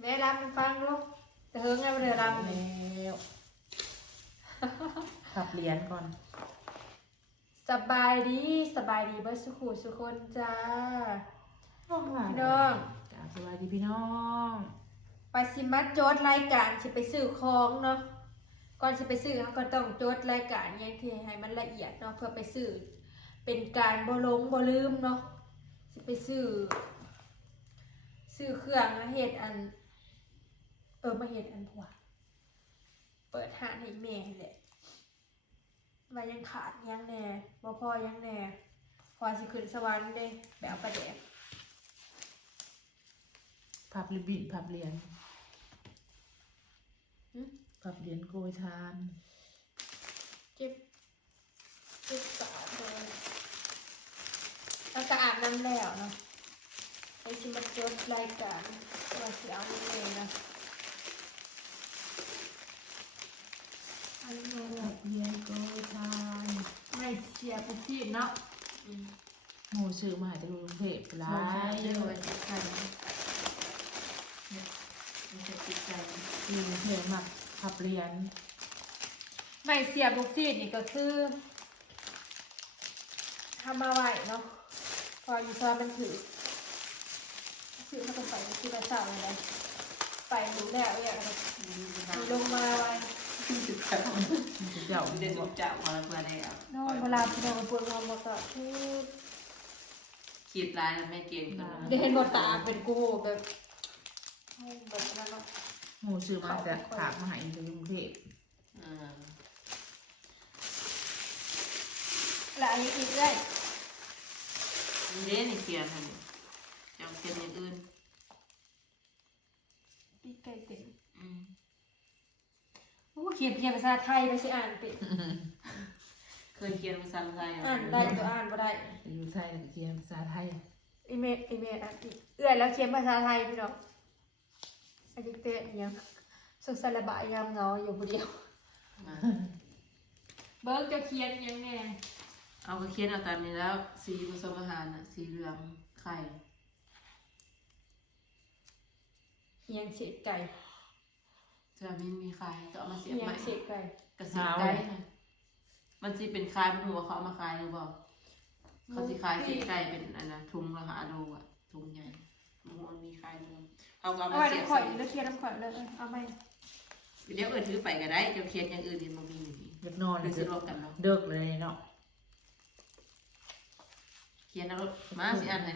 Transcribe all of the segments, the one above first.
แม่รำให้ฟังดูแต่เฮิงไงมาเดือรำนี่แล้วขับเหรียญก่อน สบายดีสบายดีเบิร์สุขุสุคนจ้าพี่พี่น้องจ้าสวัสดีพี่น้องไปสิมาโจทย์รายการสิไปซื้อของเนาะก่อนสิไปซื้อเขาก็ต้องโจทย์รายการอยังที่ให้มันละเอียดเนาะเพื่อไปซื้อเป็นการบ่หลงบ่ลืมเนาะสิไปซื้อ ซื้อเครื่องมาเฮ็ดอัน เออมาเฮ็ดอันผัวเปิดหานให้แม่แหละว่ายังขาดยังแหน่บ่พอยังแหน่พอสิขึ้นสวรรค์เด้แบบเอาประแดกผับลิบินผับเหรียญหึผับเหรียญโกยทาน เจ็บเจ็บสาดเลยแล้วก็อาบน้ำแล้วเนาะ ไอ้ที่มาจดรายการว่าสิเอาเลยนะอันนี้เรียญโกยทานไม่เชียร์ปุ๊บพี่เนาะโหซื้อมาให้ตะลุงเทพหลาใช่ยเยอะว่าจะใครมันจะติดใจลุงเทพมักผับเรียญไม่เสียบลูกซีดนี่ก็คือทำมาไหวเนาะพออยู่ซอยมันถือ ซื้อมาต้องไปที่กระเช้าเลยนะไปรู้แล้วเนี่ยมีลงมาไว้ติดใจมันจะเจ้าเด็กลูกเจ้ามาเพื่อได้เอานอนเวลาพี่น้องปวดงอมาก็คือคิดร้ายแล้วไม่เก่งกันได้เห็นบทตาเป็นกูแบบแบบนั้นเนาะโหซื้อมาแต่ฝากมาให้แตะลุงเทพอืมและอันนี้อีกเลยเด่นเขียนอะไรจำเขียนอย่างอื่นปีกไก่เป็นอืมโอ้เขียนเขียนภาษาไทยไม่ใช่อ่านเป็นเคยเขียนภาษาไทยอ่านได้ตัวอ่านบ่ได้อยู่ไทยแต่เขียนภาษาไทยอีเมลอีเมลอ่านผิดเอื้อยแล้วเขียนภาษาไทยพี่น้องอันนี้เตะอิหยังสุขสระบายยามเหงาอยู่ผู้เดียวมาเบิร์กจะเขียนอิหยังแน่เอาก็เขียนเอาตามนี้แล้ว สีผสมอาหารน่ะสีเหลืองไข่ อิหยังเศษไก่จะไม่มีไข่ก็เอามาเสีอิยบหยัใหม่งเศษไก่ กระสีไก่น่ะมันสิเป็นคายเป็นหัวเขาเอามาคายหรือเปล่าเขาสิคายสีไก่เป็นอันนะทุงราคาโลอะทุงใหญ่หัวมันมีคายด้วยเขาก็เอาเอามาไว้เสียบน้ำข่อยใส่แล้วเขียนน้ำข่อยเลยเออเอาไหมเดี๋ยวเอิญถือไปก็ได้เดี๋ยวเขียนอย่างอื่นนี่มันมีอยู่นี่ อยากนอนหเลรืยอจะรวมกันเนาะ เดิกเลยเนาะเขียนเอารถมาสิอ่านให้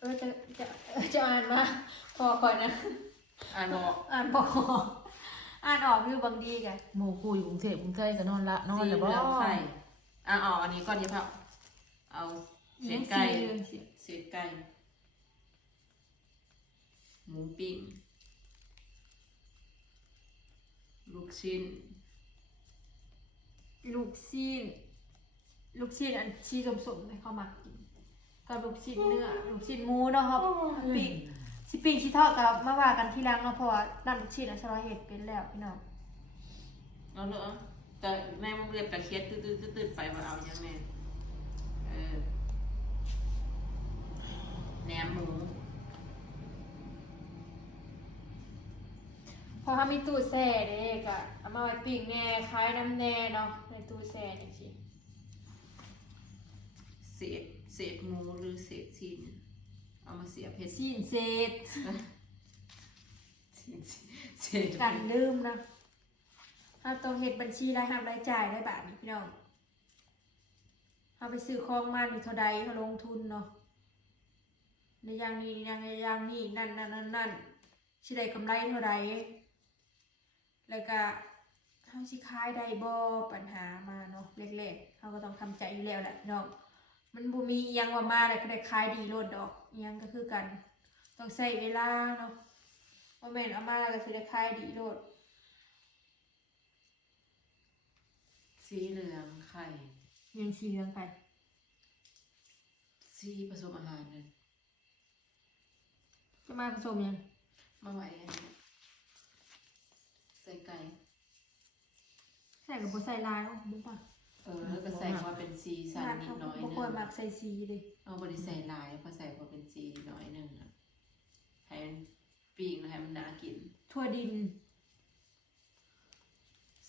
เออจะจะเออจะอ่านมาพอก่อนนะอ่านบอกอ่านพออ่านออกอยู่บางดีกันหมู่กูอยู่กรุงเทพกรุงเทพก็นอนละนอนสีแล้วเหบ่ลืองไข่อะเอาอันนี้ก่อนเดี๋ยวพับเอาเศษไก่เศษไก่หมูปิ้งลูกชิ้น ลูกซีนลูกซีนอันชีสมๆให้เขามากิน กับลูกซีนเนื้อลูกซีนหมูเนาะครับปิ้งสิปิ้งชิทอดกับมาว่ากันทีหลังเนาะเพราะว่าน้ำลูกซีนอันสลอยเห็ดเป็นแล้วพี่น้องเอาเนอะแต่แม่มันเรียบแต่เคียดตื้อตื้อตื้อไปมาเอาอย่างแม่เออแหนมหมูพอเขามีตู้แช่เด็กอะเอามาไว้ปิ้งแน่คล้ายน้ำแน่เนาะในตู้แช่นี่สิเศษ เศษหมูหรือเศษชิ้นเอามาเสียบเผ็ดซีนเศษชิ้นเศษกันลืมนะเอาต้องเห็ดบัญชีรายรับรายจ่ายได้แบบนี้พี่น้องเอาไปซื้อของมานี่เท่าใดเขาลงทุนเนาะในอย่างนี้อย่างในอย่างนี้นั่นนั่นนั่นนั่นสิได้กำไรเท่าใดแล้วก็เขาสิขายได้บ่ปัญหามาเนาะเล็กๆเขาก็ต้องทำใจอยู่แล้วแหละน้อง มันบ่มีอิหยังว่ามาแล้วก็ได้ขายดีโลดดอกอิหยังก็คือกัน ต้องใช้เวลาเนาะว่าแม่นเอามาแล้วก็สิได้ขายดีโลดสีเหลืองไข่ ยังสีเหลืองไปสีผสมอาหารนั่นจะมาผสมยังมาไว้อันนี้ใส่ไก่ ใส่กับบ่ใส่ลายเนาะบุ้งป่ะ สีสันนิดหน้อยหบ่นึควรงมักใส่สีเลยเอาบริใส่ลายพอใส่พอเป็นสีน้อยหนึ่งอะให้ทั่วดิน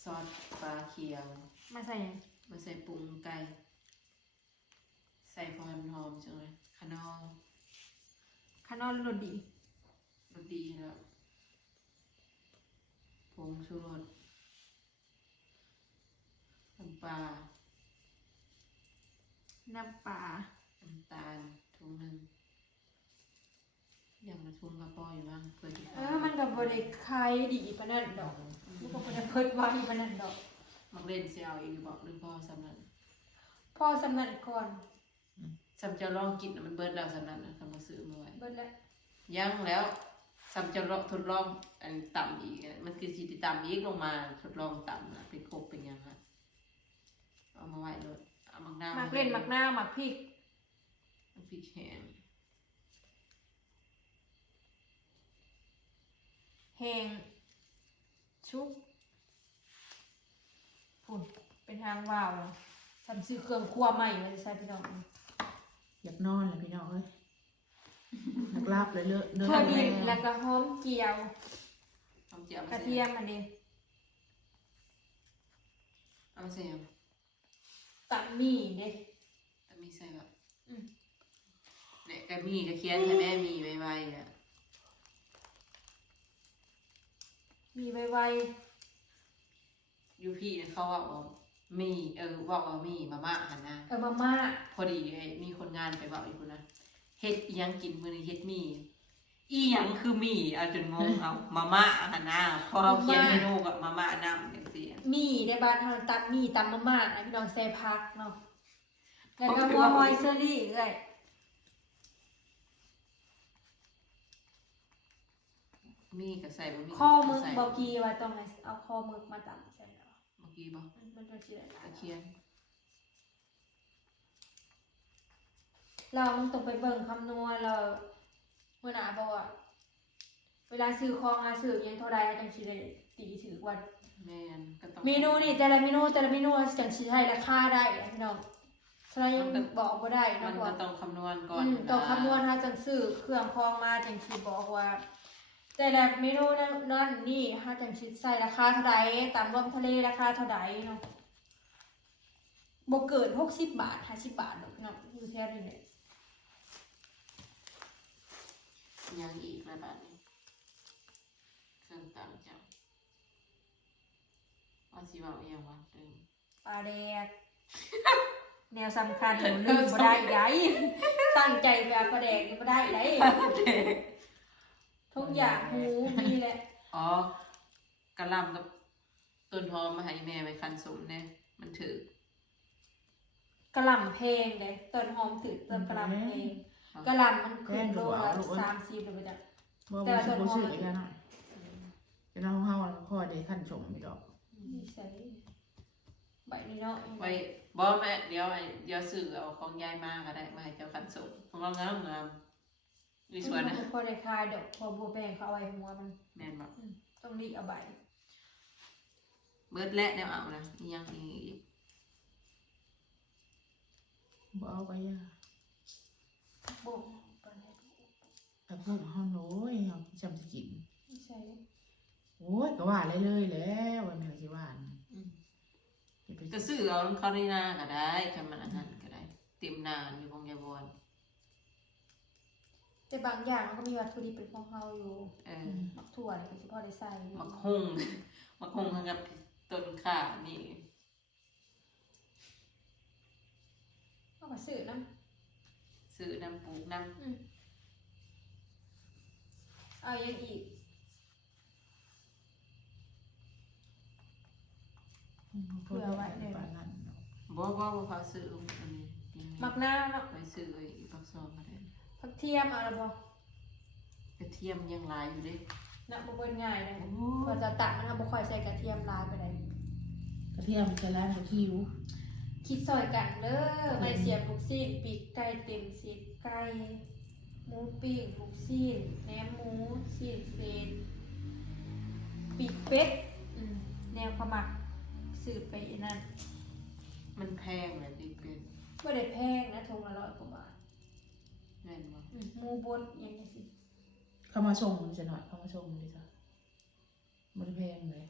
ซอสปลาเขียว มาใส่หยังมาใส่ปรุงไก่ ใส่พอให้มันหอมจังเลยขนอคานอลรสดี รสดีแล้วผงชูรสน้ำปลา น้ำปลาน้ำตาลถุงหนึ่งอย่างละถุงกระป๋ออยู่บ้างเพื่อที่เออมันกับบริคายดีปานนั่นดอกมันก็บ่ได้เพิดไว้ปานนั่นดอกมักเล่นเสียเอาอีกบอกหรือพ่อสำนันพ่อสำนันก่อนสำจะลองกินน่ะมันเบิดแล้วสำนันนะทำมาซื้อมาไว้เบิดแล้วยังแล้วสำจะลองทดลองอันต่ำอีกอะมันคือสิติต่ำอีกลงมาทดลองต่ำนะเป็นกบเป็นหยังฮะเอามาไว้เลย เอามักนาวมักเล่นมักหน้ามักพริกน้ำพริกแห้งแหงชุบพุ่นเป็นทางว่าวแล้วทำซื้อเครื่องครัวใหม่มาใส่พี่น้องอยากนอนเลยพี่น้องเอ้ยอยากลาบเลยเลอะเดินทั่วดิแม่นแล้วก็หอมเจียวเอาเจียวกระเทียมอันนี้เอามาใส่ยัง ตับหมี่เด้แต่มีใส่แบบอืมเนี่ยกระมีกระเคียนให้แม่มีไวๆอะมีไวยูพี่เนี่ยเขาว่าว่ามีเออว่าว่ามีมาม่าหันนะ ๆเออมาม่าพอดีไอ้มีคนงานไปบอกอีกคนนะเฮ็ดอิหยังกินมื้อนี้เฮ็ดหมีอีหยังคือหมีเอาจนงงเอามาม่าหันหน้าพอเราเขียนเมนูกับมาม่านำจังซี่อะห มี่ในบ้านเราตับหมี่ตำมาม่านะพี่น้องใส่ผักเนาะแล้วก็หัวหอยเชอรี่เอ้ยมีก็ใส่บ่มีข้อมึกใส่บอกกีว่าต้องให้เอาข้อมึกมาตำใส่เนาะเมื่อกี้บ่มันจะเชื่อตะเคียนเรามันต้องไปเบิ่งคำนวณเราเมื่อหนาบอกว่าเวลาซื้อของมาซื้อยังเท่าไรจังสิได้ตีถือวัน แม่นก็ต้องเมนูนี่แต่ละเมนูแต่ละเมนูจังสิให้ราคาได้นะพี่น้องถ้ายังบอกบ่ได้มันะนก่อก็นต้องคำนวณก่อนอืมต้องคำนวณถ้าจังซื้อเครื่องคองมาจังสิบอกว่า แต่ละเมนูนั้นนั่นนี่ถ้าจังสิใส่ราคาเท่าใดตามรวมทะเลราคาเท่าใดเนาะบ่เกิน60บาท50บาทดอกพี่น้องอยู่แค่นี้แหละยังอีกแล้วบัดนี้เครื่องตามจัง ว่าสิเว้าอีหยังวะลืมปลาแดก แนวสำคัญหนูลืมบ่ได้ไดตั้งใจแบบปลาแดกนี่บ่ได้ไดทุกอย่างหูมีแหละ อ๋อกระหลำกับต้นหอมมาให้แม่ไปคันสมเนี่ยมันถือกระหล่ำเพลงเด้ต้นหอมถือต้นกระหล่ำเพลงกระหล่ำมันขึ้นโลละ30เลยบ่จ้ะ บ่แต่บ่ว่าสิต้นบ่หอมซื้ออีกแล้วหน่อยเดี๋ยวเราเฮาคอยได้ท่านชมอีกดอก นี่ใส่ใบนี้เนาะไว้บอแม่เดี๋ยวไอ้เดี๋ยวสื่อเอาของยายมาก็ได้มาให้เจ้าคันสมของเรางามงามมีสวนนะพอได้คายดอกพอบัวแปลงเขาเอาไว้หัวมันแม่นบอกอืมต้องรีบเอาใบเบิดและแนวเอานะมียังอีกบ่เอาไปยาโบ่ปลาแดกแต่พวกเฮาโน้ยเฮาจำสิกินนี่ใส่ โอ้ยก็ว่าเลยเลยแล้วว่าแม่นสิว่านะอืมอย่าไปก็ซื้อเอาเขาในนาก็ได้คันมันอันนั้นก็ได้ เต็มนานอยู่ของยายบวนแต่บางอย่างมันก็มีวัตถุดิบเป็นของเขาอยู่เออือมมักถั่วเนี่ยก็สิพอได้ใส่อยู่มักฮงมักฮงกับต้นข่านี่เอามาซื้อน้ซื้อน้ำปลูกน้ำ อืมเอายังอีก เผื่อไว้เลยปานนั้นเนาะำบ่บ่บ่พาซื้ออันนี้นี่มักหน้าวเนาะไปซื้อไอ้ปักซองก็ได้ผักเทียมเอาละบ่กระเทียมยังหลายอยู่เด้นับบ่เบิ่นง่ายเลยโอ้พอจะตักมันทำบ่ค่อยใส่กระเทียมหลายไปเลยกระเทียมจะร้านบ่คิวคิดซอยกันเด้อไม่เสียบลูกซีนปีกไก่เต็มสิบไก่หมูปิ้งลูกซีนแหนมหมูซีนเฟนปีกเป็ดอืมแนวขมัก สืบไปอีนั่นมันแพงเลยดิเป็นบ่ได้แพงนะทงละร้อยกว่าบาทแม่นบ่อืมหมูบดอยังนี้สิเข้ามาส่งจะหน่อยเข้ามาส่งดิจ้ะมันแพงเลย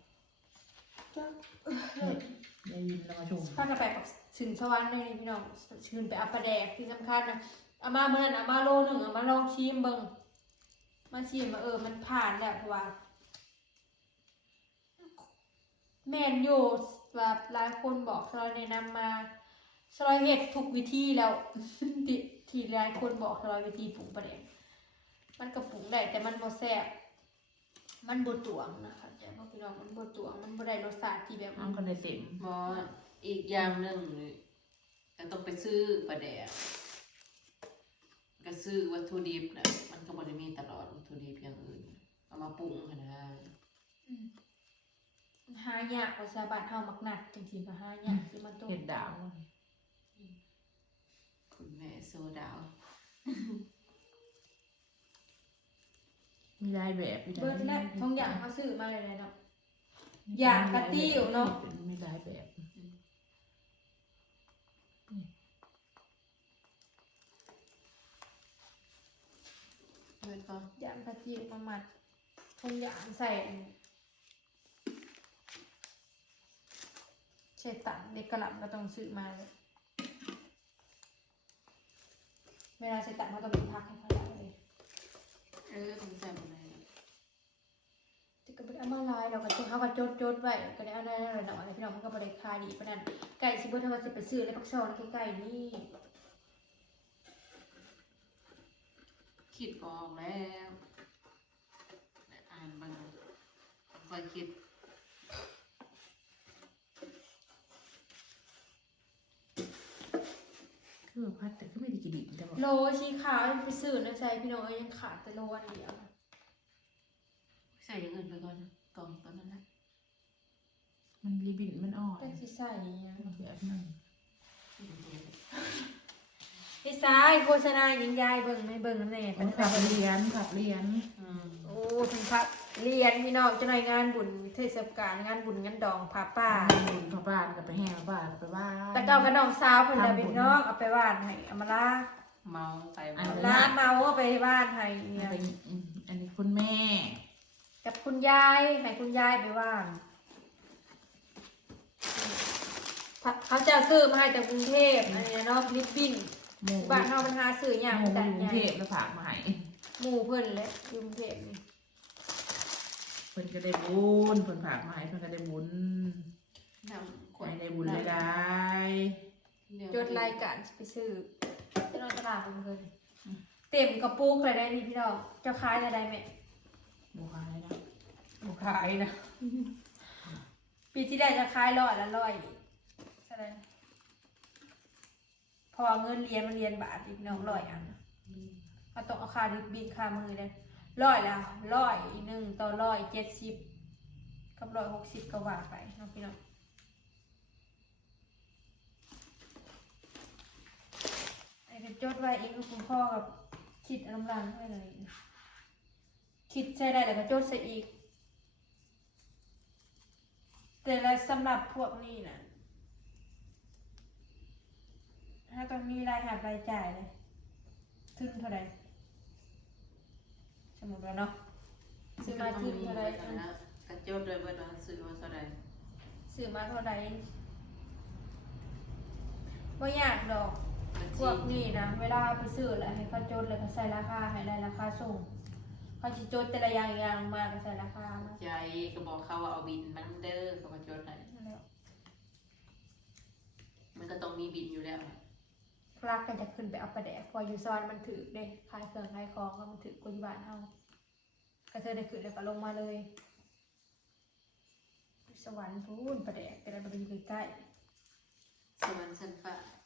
ได้ยินเรามาชมถ้ากระแปะกับถึงสวรรค์เลยนี่พี่น้องชื่นไปอัปปะแดกที่สำคัญนะเอามาเมื่อนั้นเอามาโลหนึ่งเอามาลองชิมเบิ่งมาชิมมาเออมันผ่านแล้วเพราะว่า แมนโย แบบหลายคนบอกสลอยแนะนำมาสลอยเห็ดทุกวิธีแล้วที่ที่หลายคนบอกสลอยวิธีปรุงประเด็นมันก็ปรุงได้แต่มันบ่แซ่บมันบ่ตวงนะคะแต่ว่าพี่น้องมันบ่ตวง มันบ่ได้รสชาติที่แบบมันก็ได้เต็มบออีกอย่างหนึ่งเลยแต่ต้องไปซื้อปลาแดกก็ซื้อวัตถุดิบนะมันก็บ่ได้มีตลอดวัตถุดิบอย่างอื่นเอามาปรุงหั้นนะอืม หายากกว่าชาวบ้านเฮามักนัดจริงๆก็หายากที่มันต้องเห็ดดาว คุณแม่โซดาว มีหลายแบบมีหลายเบิดแรกทองอย่างเขาซื้อมาเลยเนาะ อยากกระติ้วเนอะมีหลายแบบเพื่อนก็ย่างกะทิมามัดทองอย่างใส่อันใช่ตังเด็กกระหล่ำก็ต้องซื้อมาเลยเวลาใส่ตังก็ต้องมีพักให้เขาได้เลยเออคุณแซ่บอะไรนะแต่ก็ไม่ได้เอามาลายเราก็จะเขาก็จดจดๆไว้ก็ได้เอาได้แล้วเนาะอะไรพี่น้องมันก็บริคายดีปะนั่นไก่สิบุทว่าจะไปซื้อในปักซอยใกล้ๆนี่คิดก็ออกแล้วอ่านบ้างคอยคิด คือว่าพัดแต่ก็ไม่ได้กินดิบแต่ว่าโลชีขาวยังไปซื้อนะใส่พี่น้องเอ้ยยังขาดแต่โลอันเดียวนะใส่อย่างอื่นไปก่อนนะกล่องตอนนั้นนะมันรีบินมันอ่อนแต่ที่ใส่ยังแบบนั้นพี่ซ้ายโฆษณายิงยายเบิ่งไม่เบิ่งน้ำแน่มันขับเรียนขับเรียนอืมโอ้ถึงพัก เรียนพี่น้องเจะหน่อยงานบุญเทศกาลงานบุญงานดองพาป้า บุญพ่อบ้านกับไปแห่บ้านไปบ้าน แต่เก่ากับน้องสาวเพิ่นละพี่น้องเอาไปบ้านให้เอามาลาเมาไปอัเมานลาเมาเอาไปบ้านให้อันเนี่ยนี้อันนี้คุณแม่กับคุณยายให้คุณยายไปบ้านเขาจะซื้อมาให้จากกรุงเทพอันนี้เนาะลิปบิ้นหมูบ้านเฮามันหาซื้อหยากมูจัดกรุใหงญ่เทพแล้วฝากมาให้หมู่เพิ่นเลยอยู่กรุงเทพนี่เพิ่นก็ได้บุญเพิ่นฝากมาให้เพิ่นก็ได้บุญน้ำขขวอดให้ได้บุญได้ได้จดรายการไปซื้อที่นอนตลาดเพิ่นเพิ่นเต็มกระปุกเลยได้นี่พี่น้องเจ้าขายได้ได้ไหมหมูขายนะบ่ขายนะปีที่ได้จะขายร้อยละร้อยใช่ไหมพอเงินเรียนมันเรียนบาทอีกน้องร้อยอันเขาต้องเอาค่าดิบบินค่ามือเลย ร้อยละร้อยหนึ่งต่อร้อยเจ็ดสิบกับร้อยหกสิบก็ว่าไปน้องพี่น้องไอ้ก็จดไว้เองก็คุณพ่อกับคิดอารมณ์รังไว้เลยคิดใช่ได้แต่ก็จดใส่อีก แต่ละสำหรับพวกนี้นะถ้าต้องมีรายหับรายจ่ายเลยทึ่งเท่าไหร่ สมมติว่าเนาะซื้อมาทึ่งเท่าไหร่นะกระโจดเลยเบิดว่าซื้อมาเท่าไหร่ซื้อมาเท่าไหร่บ่ยากดอกบัญพชีวกนี้นะเวลาไปซื้อแล้วให้เขาจดเลยเขาใส่ราคาให้ได้ราคาส่งเขาจะจดแต่ละอย่างอย่างลงมาก็ใส่ราคามาใจก็บอกเขาว่าเอาบินมันเด้อเขามาโจดให้นั่นแหละมันก็ต้องมีบินอยู่แล้ว พลักก็จะขึ้นไปเอาประแดกพออยู่ซอนมันถือเด้ขายเครื่องขายของก็มันถือกว่าอยู่บ้านเฮาก็เธอได้ขึ้นแล้วก็ลงมาเลย สวรรค์พูนประแดกแต่ละบริอยู่ใกล้สวรรค์ชั้นฟ้าๆ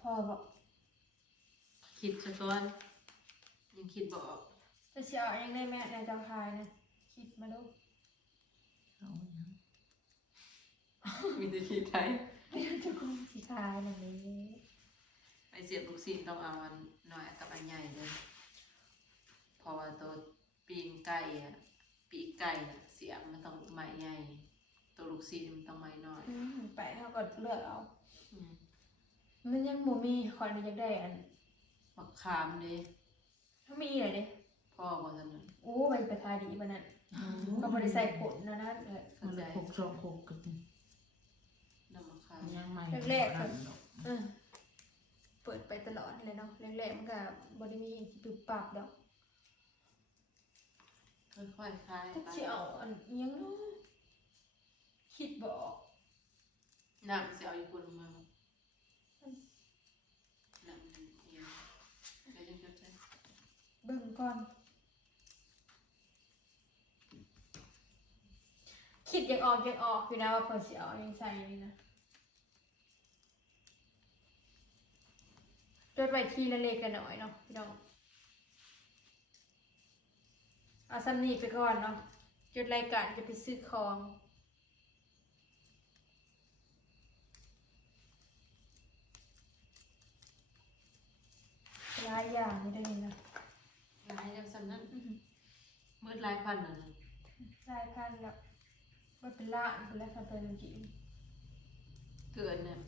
พ่อบอกคิดซะก่อนยังคิดบออกจะเสียเอายังได้แม่ในเจ้าคายนะคิด มาดูเอาอย่างนั้นมีแต่คิดไทยเดี๋ยวจะคงสีคายแบบนี้ไปเสียบลูกศิษย์ต้องเอาอันน้อยกับอันใหญ่เลยเพราะว่าตัวปีนไก่อะปีกไก่อะเสียบมันต้องไม้ใหญ่ ตัวลูกศิษย์มันต้องไม้น้อยอืมไปเขาก็เลือกเอาอืมมันยังบ่มีคอยมันอยากได้อันบักขามเด้ถ้ามีอะไรเด้พ่อบอกท่านนั้นโอ้ใบประทาดีมันนั่น ก็บ่ได้ใส่ผลนะนะเออเข้ามันใจเลยหกสองหกกันน้ำมะขามยังไม่แรกๆก็เออเปิดไปตลอดเลยเนาะแรกๆมันก็บ่ได้มีที่ปึบปับดอกค่อยๆคลายถ้าไปสิเอาอันอิหยังเนาะคิดบ่ออกน้ำเสียวอยู่คนมาบ่น้ำเอียงก็ยังจะใช้เบิ่งก่อน คิดยังออกยังออกอยู่นะว่าเขาสิเอายังใส่นี่นะจดไว้ทีละเล็กละน้อยเนาะพี่น้องเอาซ้ำนี้ไปก่อนเนาะจดรายการจะไปซื้อของหลายอย่างนี่ได้เลยนะลายจังสันนั้นมืดลายพันนั่นน่ะหลายพันแล้ว มันเป็นล้านเป็นแล้วทำไปจริงเกินเนี่ย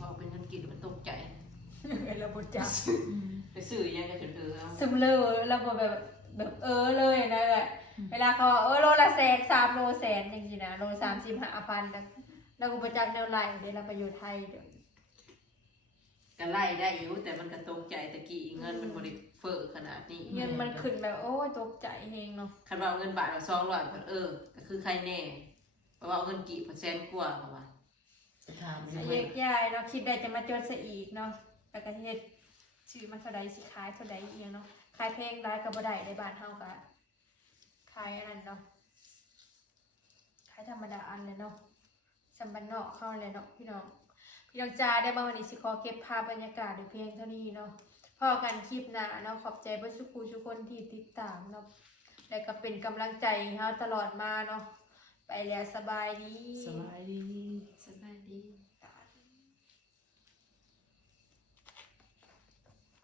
บอกเป็นเงินกินมันตกใจๆเราบจักไปซื้อยังไงจนเธอเอาซึมเลยเราบแบบแบบเออเลยนะแบบเวลาเขาว่าเออโลละแสนสามโลแสนอย่างนี้นะโลสามสิบห้าพันแล้วเราก็ประจักแนวไหลเดี๋ยวเราไปอยู่ไทยเดี๋ยว ก็ไล่ได้อยู่แต่มันก็ตกใจตะกี้เงินมันบริเฟอร์ขนาดนี้เงินมันขึ้นแบบโอ้ยตกใจเฮงเนาะคันว่าเอาเงินบาทเราสองร้อยเออก็คือใครแน่เพราะว่าเอาเงินกี่เปอร์เซ็นต์กว่าเพราะว่าจะถามแยยังไงกย้ายเราะคิดได้จะมาจดซะอีกเนาะแต่ก็เฮ็ดชื่อมันเท่าใดสิขายเท่าใดอีกเนาะขายเพลงได้ก็บ่ได้ในบ้านเฮาก็ขายอันนั้นเนาะขายธรรมดาอันเลยเนาะสำบันเนาะเข้าเลยเนาะพี่น้องพี่ น้องจ้าได้มาวันนี้สิขอเก็บภาพบรรยากาศในเพียงเท่านี้เนาะพอกันคลิปหน้าเนาะขอบใจเพื่อนทุกคูทุกคนที่ติดตามเนาะและก็เป็นกำลังใจเฮาตลอดมาเนาะไปแล้วสบายดี สบายดี สบายดี